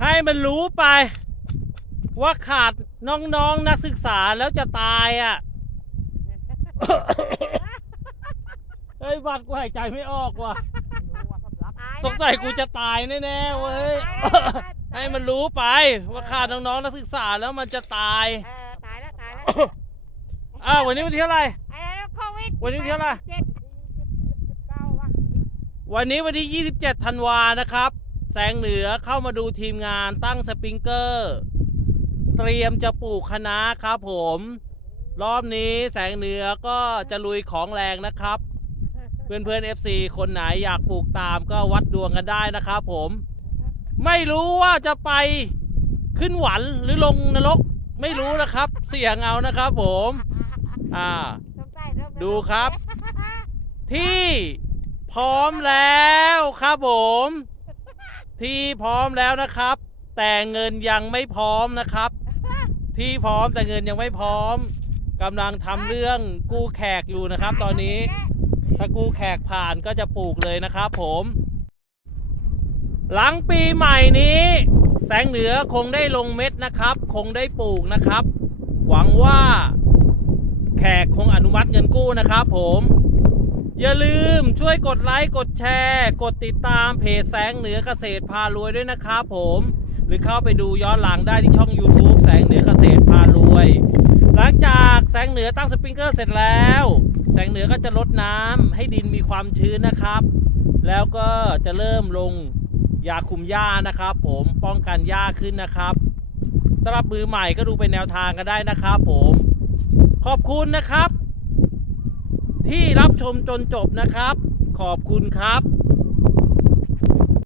ให้มันรู้ไป ว่าขาดน้องๆนักศึกษาแล้วจะตายอะ เฮ้ยบัดกูหายใจไม่ออกว่ะ สงสัยกูจะตายแน่ๆเว้ย ให้มันรู้ไป ว่าขาดน้องๆนักศึกษาแล้วมันจะตาย เออตายแล้วตายแล้วอ้าววันนี้วันที่เท่าไหร่ ไอ้แล้วโควิดวันนี้เท่าไหร่ เจ็ดยี่สิบเก้าวะ วันนี้วันที่ 27 ธันวานะครับ แสงเหนือเข้ามาดูทีมงานตั้งสปริงเกอร์ เตรียมจะปลูกคะน้าครับผม รอบนี้แสงเหนือก็จะลุยของแรงนะครับ เพื่อนเพื่อนๆ FC คนไหนอยากปลูกตามก็วัดดวงกันได้นะครับผม ไม่รู้ว่าจะไปขึ้นหวันหรือลงนรกไม่รู้นะครับ เสี่ยงเอานะครับผม อ่าสงสัยเริ่มดูครับ ที่พร้อมแล้วครับผม ที่พร้อมแล้วนะครับ แต่เงินยังไม่พร้อมนะครับ ที่พร้อมแต่เงินยังไม่พร้อมกำลังทำเรื่องกู้แขกอยู่นะครับ ตอนนี้ ถ้ากู้แขกผ่านก็จะปลูกเลยนะครับ ผม หลังปีใหม่นี้ แสงเหนือคงได้ลงเม็ดนะครับ คงได้ปลูกนะครับ หวังว่า แขกคงอนุมัติเงินกู้นะครับ ผม อย่าลืมช่วยกดไลค์กดแชร์ กดติดตามเพจแสงเหนือเกษตรพารวยด้วยนะครับผม หรือเข้าไปดูย้อนหลังได้ที่ช่อง YouTube แสงเหนือเกษตรพารวย หลังจากแสงเหนือตั้งสปริงเกอร์เสร็จแล้ว แสงเหนือก็จะลดน้ำให้ดินมีความชื้นนะครับ แล้วก็จะเริ่มลงยาคุมหญ้านะครับ ผมป้องกันหญ้าขึ้นนะครับสำหรับมือใหม่ก็ดูเป็นแนวทางกันได้นะครับ ผม ขอบคุณนะครับ ที่รับชมจนจบนะครับ ขอบคุณครับ